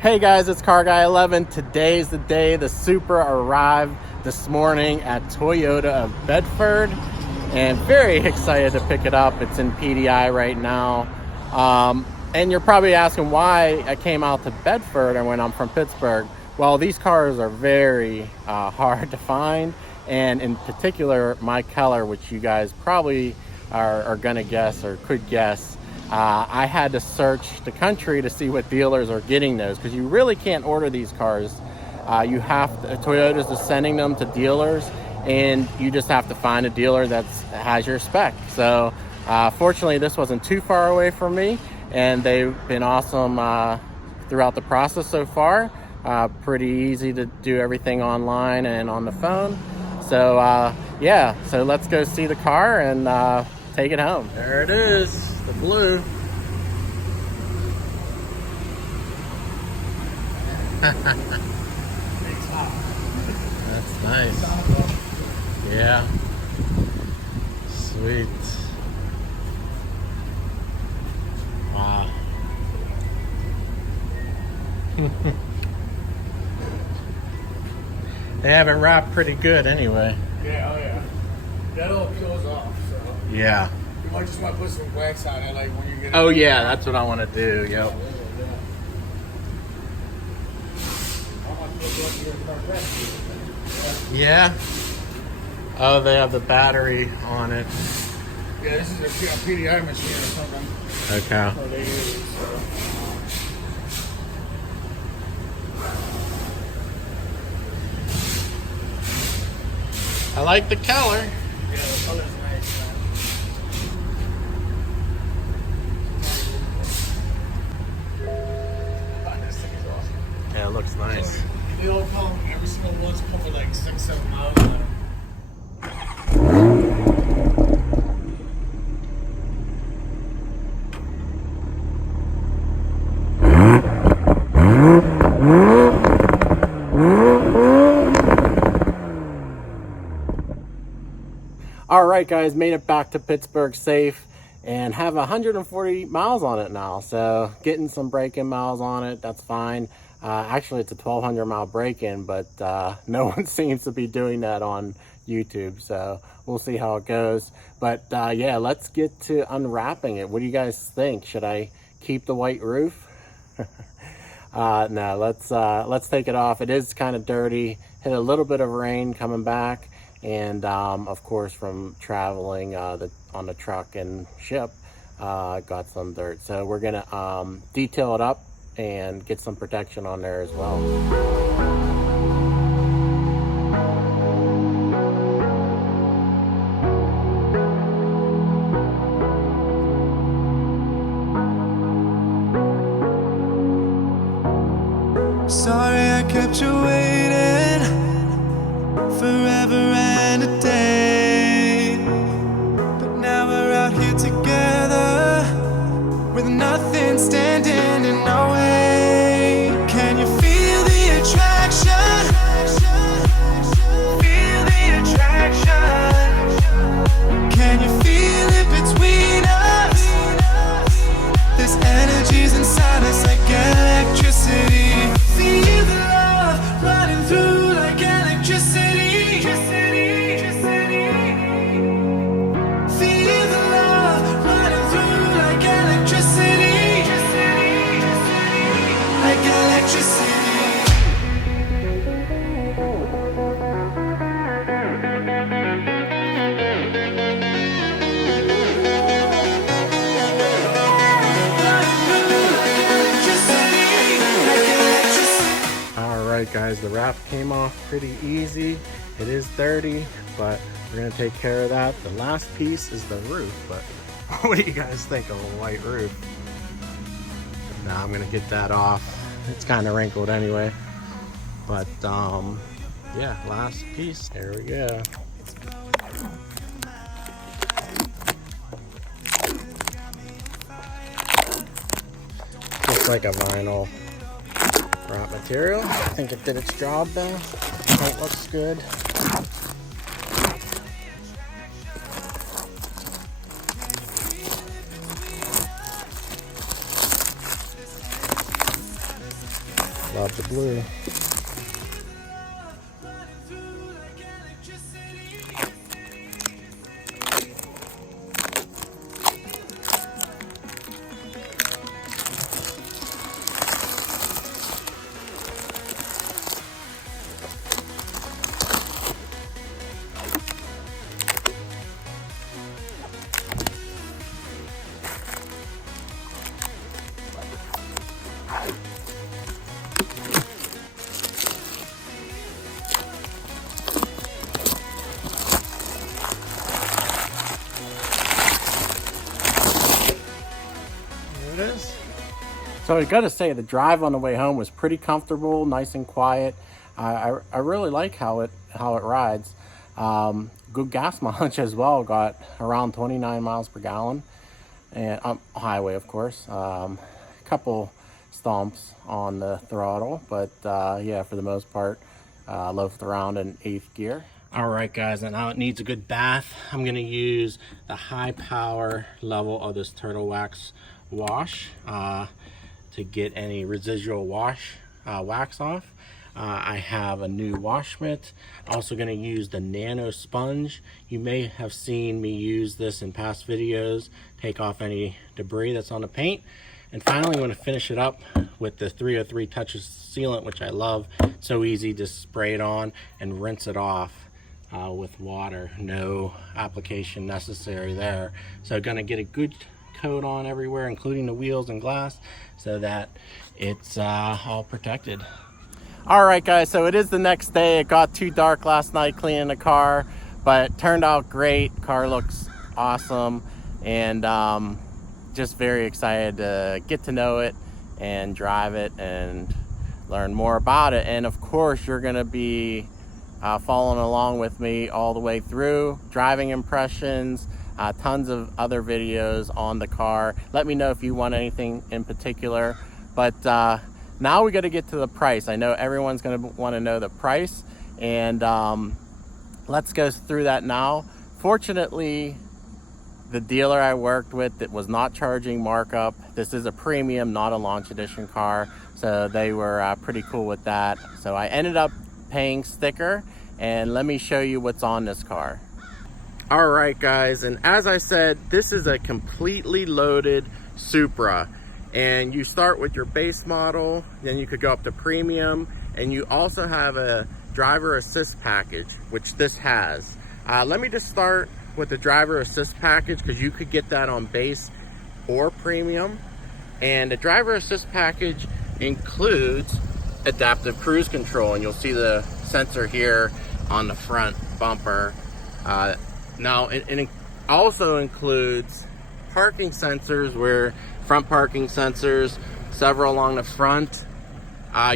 Hey guys, it's Car Guy 11. Today's the day the Supra arrived this morning at Toyota of Bedford, and very excited to pick it up. It's in PDI right now. And you're probably asking why I came out to Bedford and when I'm from Pittsburgh. Well, these cars are very hard to find, and in particular my color, which you guys probably are gonna guess or could guess. I had to search the country to see what dealers are getting those, because you really can't order these cars. Toyota's just sending them to dealers, and you just have to find a dealer that has your spec. So fortunately this wasn't too far away from me, and they've been awesome throughout the process so far. Pretty easy to do everything online and on the phone. So yeah, so let's go see the car and take it home. There it is, the blue. That's nice. Yeah. Sweet. Wow. They have it wrapped pretty good anyway. Yeah, oh yeah. That all peels off, so. Yeah. You might just want to put some wax on it, like when you get it. Oh yeah, that's what I want to do, yep. Yeah. Oh, they have the battery on it. Yeah, this is a PDI machine or something. Okay. So they use it, so. I like the color. Yeah, the color's nice. This thing is awesome. Yeah, it looks nice. So, they all come, every single one's come with like 6-7 miles on them. All right, guys, made it back to Pittsburgh safe and have 140 miles on it now. So getting some break-in miles on it, that's fine. Actually, it's a 1,200 mile break-in, but no one seems to be doing that on YouTube. So we'll see how it goes. But yeah, let's get to unwrapping it. What do you guys think? Should I keep the white roof? No, let's take it off. It is kind of dirty. Hit a little bit of rain coming back. And of course, from traveling on the truck and ship, got some dirt. So we're gonna detail it up and get some protection on there as well. Sorry I kept you waiting forever and a day, but now we're out here together with nothing standing in our way. Can you feel the attraction? Feel the attraction. Can you feel it between us? This energy's inside us like electricity. Feel the love running through like electricity. Guys, the wrap came off pretty easy. It is dirty, but we're gonna take care of that. The last piece is the roof, but what do you guys think of a white roof? Now I'm gonna get that off. It's kind of wrinkled anyway, but yeah, last piece. There we go. Looks like a vinyl wrap material. I think it did its job though. Paint looks good. Love the blue. So I gotta say, the drive on the way home was pretty comfortable, nice and quiet. I really like how it rides. Good gas mileage as well. Got around 29 miles per gallon, and highway, of course. Couple stomps on the throttle, but yeah, for the most part, loafed around in 8th gear. All right, guys, and now it needs a good bath. I'm gonna use the high power level of this turtle wax wash to get any residual wax off. I have a new wash mitt. Also going to use the nano sponge. You may have seen me use this in past videos, take off any debris that's on the paint. And finally, I'm going to finish it up with the 303 touches sealant, which I love. So easy, just spray it on and rinse it off with water. No application necessary there. So going to get a good coat on everywhere, including the wheels and glass, so that it's all protected. All right, guys, so it is the next day. It got too dark last night cleaning the car, but it turned out great. Car looks awesome, and just very excited to get to know it and drive it and learn more about it. And of course, you're gonna be following along with me all the way through, driving impressions, tons of other videos on the car. Let me know if you want anything in particular. But now we got to get to the price. I know everyone's going to want to know the price, and let's go through that now. Fortunately, the dealer I worked with that was not charging markup. This is a premium, not a launch edition car, so they were pretty cool with that. So I ended up paying sticker, and let me show you what's on this car. All right, guys, and as I said, this is a completely loaded Supra, and you start with your base model, then you could go up to premium, and you also have a driver assist package, which this has. Let me just start with the driver assist package, because you could get that on base or premium. And the driver assist package includes adaptive cruise control, and you'll see the sensor here on the front bumper. Now, it also includes parking sensors, where front parking sensors, several along the front.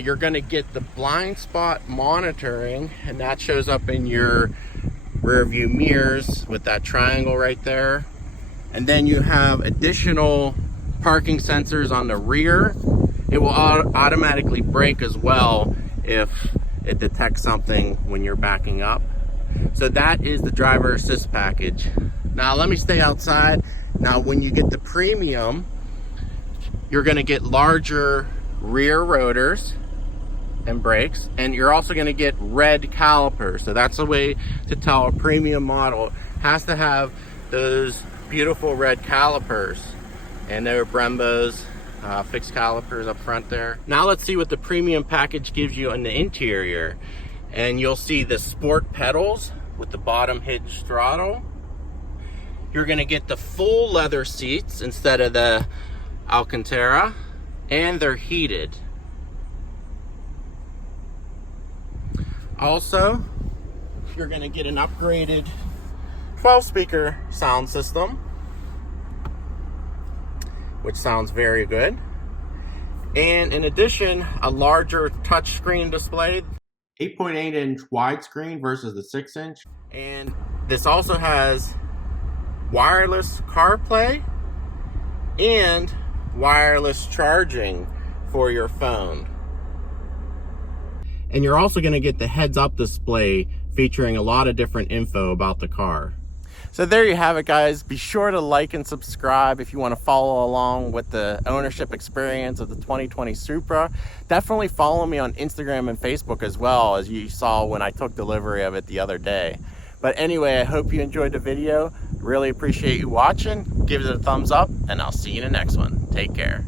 You're going to get the blind spot monitoring, and that shows up in your rear view mirrors with that triangle right there. And then you have additional parking sensors on the rear. It will automatically brake as well if it detects something when you're backing up. So that is the driver assist package. Now let me stay outside. Now when you get the premium, you're going to get larger rear rotors and brakes, and you're also going to get red calipers. So that's a way to tell a premium model has to have those beautiful red calipers, and they're Brembo's fixed calipers up front there. Now let's see what the premium package gives you in the interior. And you'll see the sport pedals with the bottom hinge throttle. You're gonna get the full leather seats instead of the Alcantara, and they're heated. Also, you're gonna get an upgraded 12-speaker sound system, which sounds very good. And in addition, a larger touchscreen display. 8.8-inch widescreen versus the 6-inch. And this also has wireless CarPlay and wireless charging for your phone. And you're also going to get the heads-up display featuring a lot of different info about the car. So there you have it, guys. Be sure to like and subscribe if you want to follow along with the ownership experience of the 2020 Supra. Definitely follow me on Instagram and Facebook as well, as you saw when I took delivery of it the other day. But anyway, I hope you enjoyed the video. Really appreciate you watching. Give it a thumbs up, and I'll see you in the next one. Take care.